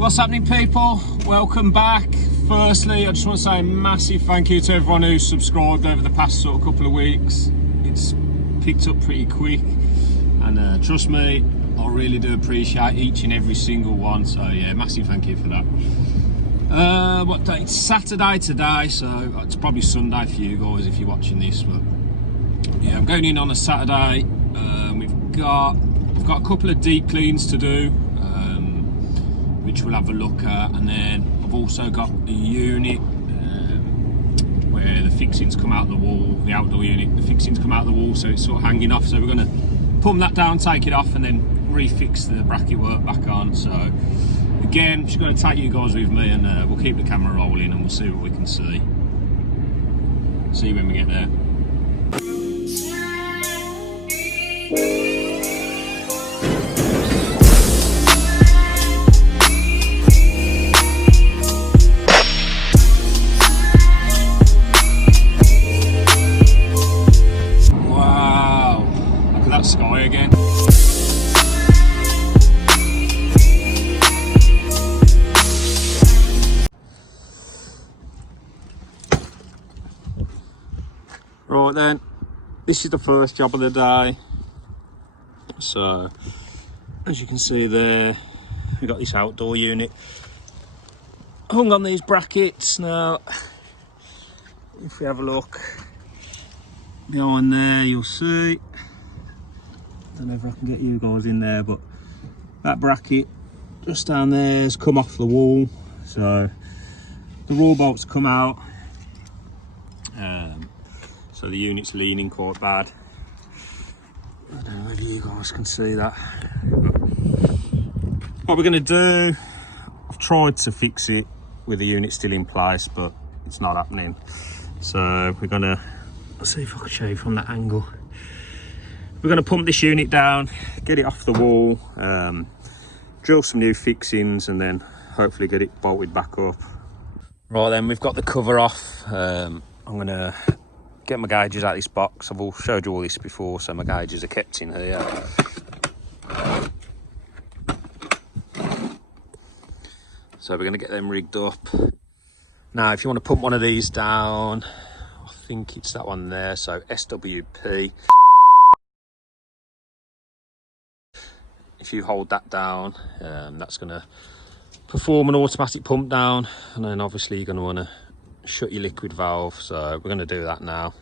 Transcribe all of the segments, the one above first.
What's happening, people? Welcome back. Firstly, I just want to say a massive thank you to everyone who's subscribed over the past sort of couple of weeks. It's picked up pretty quick, and trust me, I really do appreciate each and every single one. So yeah, massive thank you for that. What day? It's Saturday today, so it's probably Sunday for you guys if you're watching this. But yeah, I'm going in on a Saturday. We've got a couple of deep cleans to do, which we'll have a look at, and then I've also got a unit where the fixings come out the wall, the outdoor unit, the fixings come out the wall, so it's sort of hanging off. So we're going to pump that down, take it off, and then refix the bracket work back on. So again, just going to take you guys with me, and we'll keep the camera rolling, and we'll see what we can see. See when we get there. Sky again. Right then, this is the first job of the day. So as you can see there, we've got this outdoor unit hung on these brackets. Now if we have a look behind there, you'll see, I don't know if I can get you guys in there, but that bracket just down there has come off the wall, so the raw bolts come out, so the unit's leaning quite bad. I don't know if you guys can see that. What we're going to do, I've tried to fix it with the unit still in place, but it's not happening. So we're going to, let's see if I can show you from that angle. We're going to pump this unit down, get it off the wall, drill some new fixings, and then hopefully get it bolted back up. Right then, we've got the cover off. I'm going to get my gauges out of this box. I've all showed you all this before, so my gauges are kept in here. So we're going to get them rigged up. Now, if you want to pump one of these down, I think it's that one there, so SWP. If you hold that down, that's going to perform an automatic pump down, and then obviously you're going to want to shut your liquid valve, so we're going to do that now.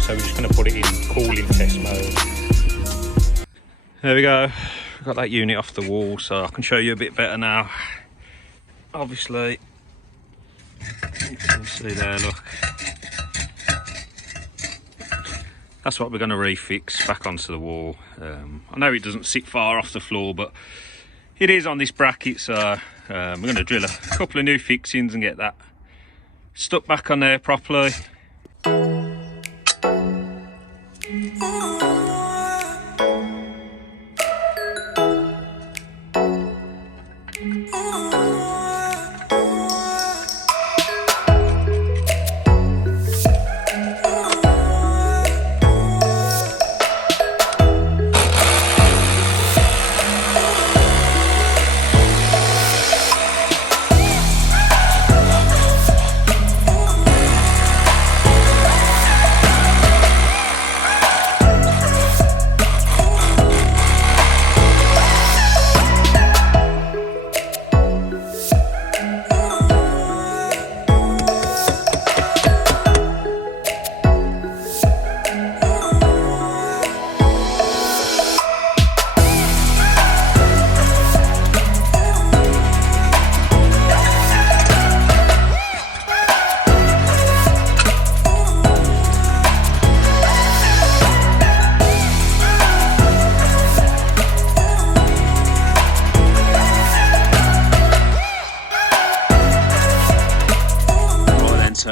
So we're just going to put it in cooling test mode. There we go, we've got that unit off the wall, so I can show you a bit better now. Obviously, you can see there, look. That's what we're going to refix back onto the wall. I know it doesn't sit far off the floor, but it is on this bracket, so we're going to drill a couple of new fixings and get that stuck back on there properly.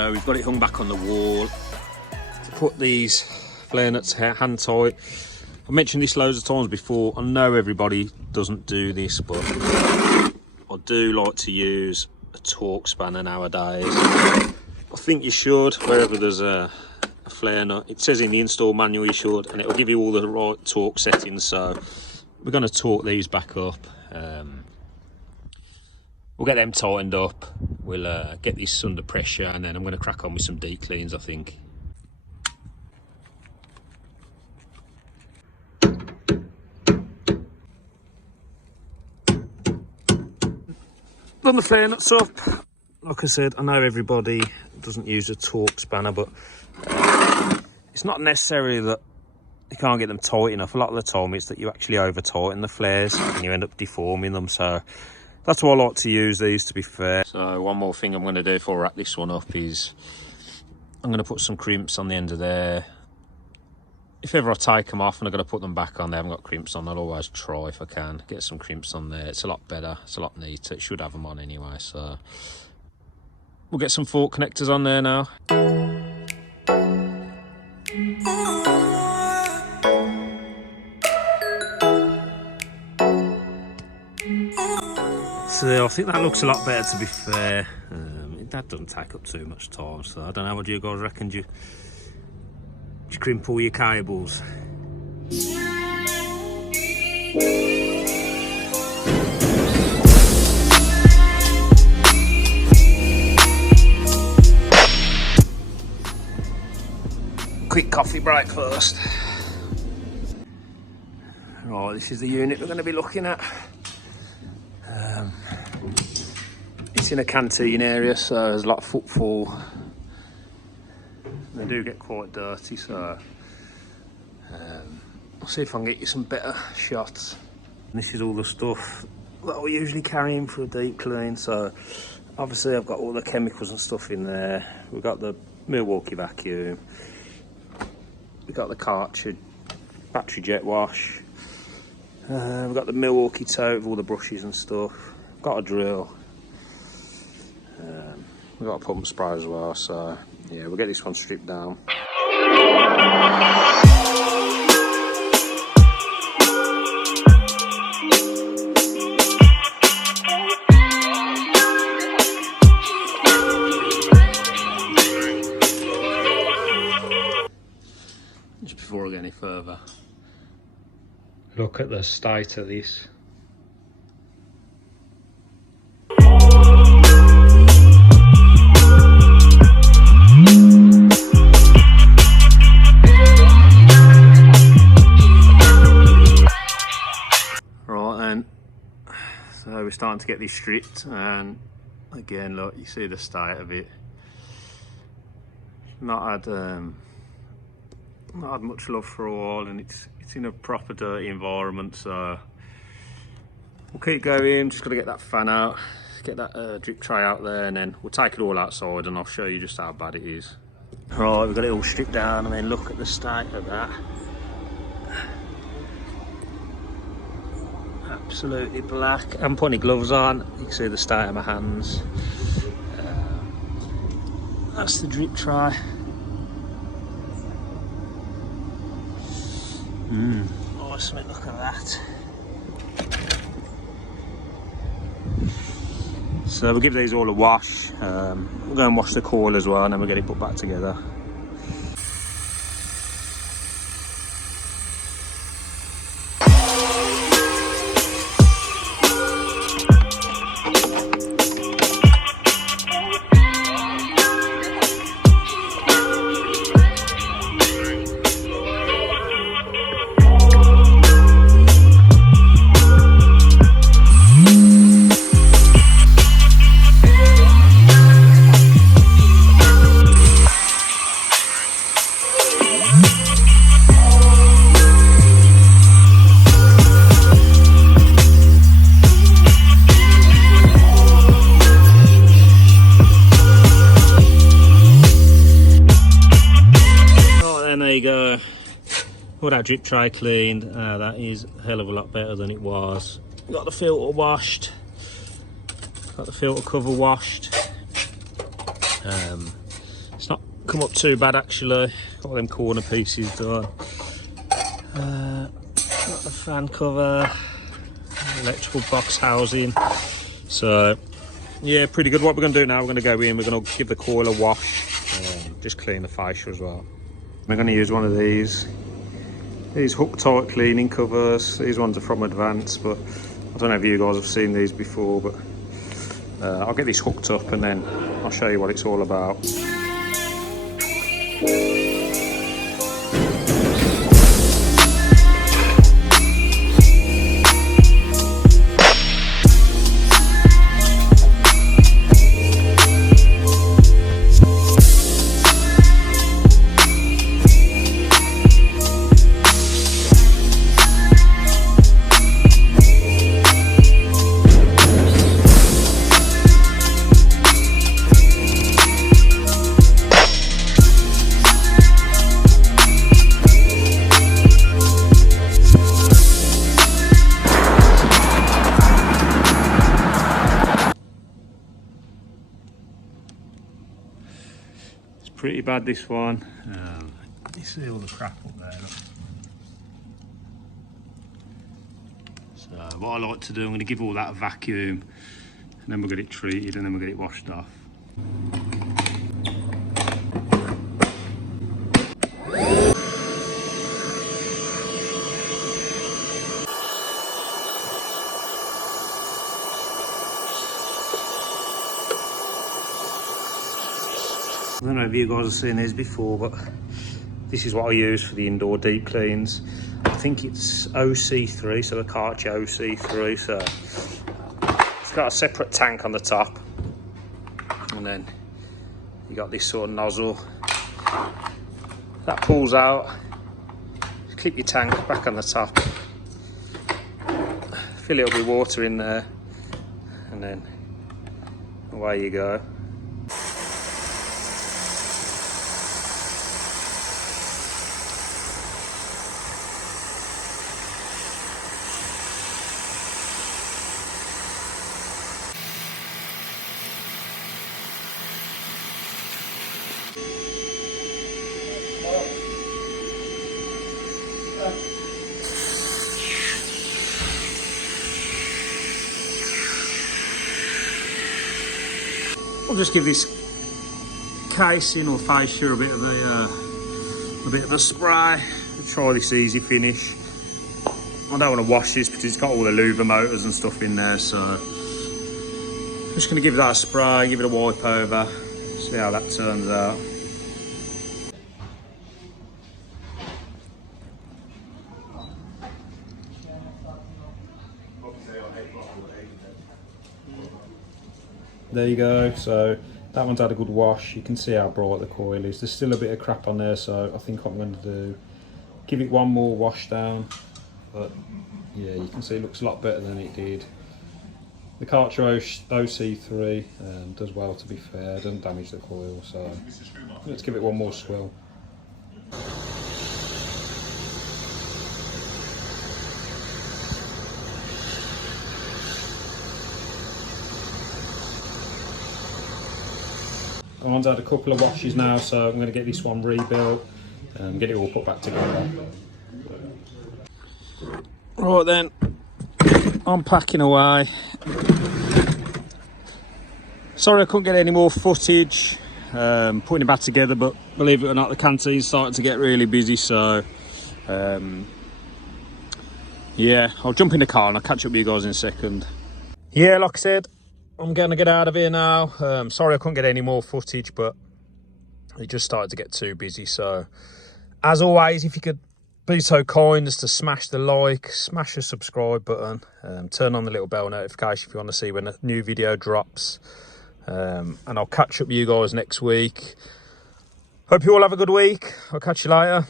So we've got it hung back on the wall. To put these flare nuts hand tight. I've mentioned this loads of times before. I know everybody doesn't do this, but I do like to use a torque spanner nowadays. I think you should, wherever there's a flare nut. It says in the install manual you should, and it'll give you all the right torque settings. So we're going to torque these back up. We'll get them tightened up. We'll get this under pressure, and then I'm going to crack on with some deep cleans, I think. Done the flare nuts up. Like I said, I know everybody doesn't use a torque spanner, but it's not necessarily that you can't get them tight enough. A lot of the time it's that you actually over tighten the flares and you end up deforming them. So that's why I like to use these, to be fair. So one more thing I'm going to do before I wrap this one up is I'm going to put some crimps on the end of there. If ever I take them off and I've got to put them back on, they haven't got crimps on, I'll always try if I can get some crimps on there. It's a lot better, it's a lot neater. It should have them on anyway. So we'll get some fork connectors on there now. So I think that looks a lot better, to be fair. That doesn't take up too much time, so I don't know, what do you guys reckon? Do you crimp all your cables? Quick coffee break first. Right, this is the unit we're going to be looking at. It's in a canteen area, so there's a lot of footfall. They do get quite dirty, so I'll see if I can get you some better shots. And this is all the stuff that we usually carry in for a deep clean. So obviously I've got all the chemicals and stuff in there. We've got the Milwaukee vacuum. We've got the cartridge battery jet wash. We've got the Milwaukee tote with all the brushes and stuff. Got a drill. We've got a pump spray as well, so yeah, we'll get this one stripped down. Just before I get any further, look at the state of this. So we're starting to get these stripped, and again, look, you see the state of it. Not had much love for a while, and it's in a proper dirty environment. So we'll keep going. Just got to get that fan out, get that drip tray out there, and then we'll take it all outside, and I'll show you just how bad it is. Right, we've got it all stripped down, and then look at the state of that. Absolutely black. I'm putting gloves on. You can see the state of my hands. That's the drip tray. Awesome, look at that. So we'll give these all a wash. We'll go and wash the coil as well, and then we'll get it put back together. All that drip tray cleaned. That is a hell of a lot better than it was. Got the filter washed, got the filter cover washed. come up too bad actually. Got all them corner pieces done. Got the fan cover, electrical box housing. So yeah, pretty good. What we're going to do now, we're going to go in, we're going to give the coil a wash, just clean the fascia as well. We're going to use one of these hook tight cleaning covers. These ones are from Advance, but I don't know if you guys have seen these before, but I'll get this hooked up and then I'll show you what it's all about. Pretty bad, this one. You see all the crap up there. Look. So what I like to do, I'm going to give all that a vacuum, and then we'll get it treated, and then we'll get it washed off. I don't know if you guys have seen these before, but this is what I use for the indoor deep cleans. I think it's OC3, so the cartridge OC3. So it's got a separate tank on the top, and then you got this sort of nozzle that pulls out. Just keep your tank back on the top, fill it up with water in there, and then away you go. I'll just give this casing or fascia a bit of a spray. Try this easy finish. I don't want to wash this because it's got all the louver motors and stuff in there, so I'm just going to give that a spray, give it a wipe over, see how that turns out. There you go, so that one's had a good wash. You can see how bright the coil is. There's still a bit of crap on there, so I think what I'm going to do, give it one more wash down. But yeah, you can see it looks a lot better than it did. The cartridge OC3 does well, to be fair, doesn't damage the coil, so let's give it one more swill. One's had a couple of washes now, so I'm going to get this one rebuilt and get it all put back together. Right then, I'm packing away. Sorry I couldn't get any more footage putting it back together, but believe it or not, the canteen's starting to get really busy, so yeah, I'll jump in the car and I'll catch up with you guys in a second. Yeah, like I said, I'm going to get out of here now. Sorry I couldn't get any more footage, but it just started to get too busy. So, as always, if you could be so kind as to smash the like, smash the subscribe button, turn on the little bell notification if you want to see when a new video drops. And I'll catch up with you guys next week. Hope you all have a good week. I'll catch you later.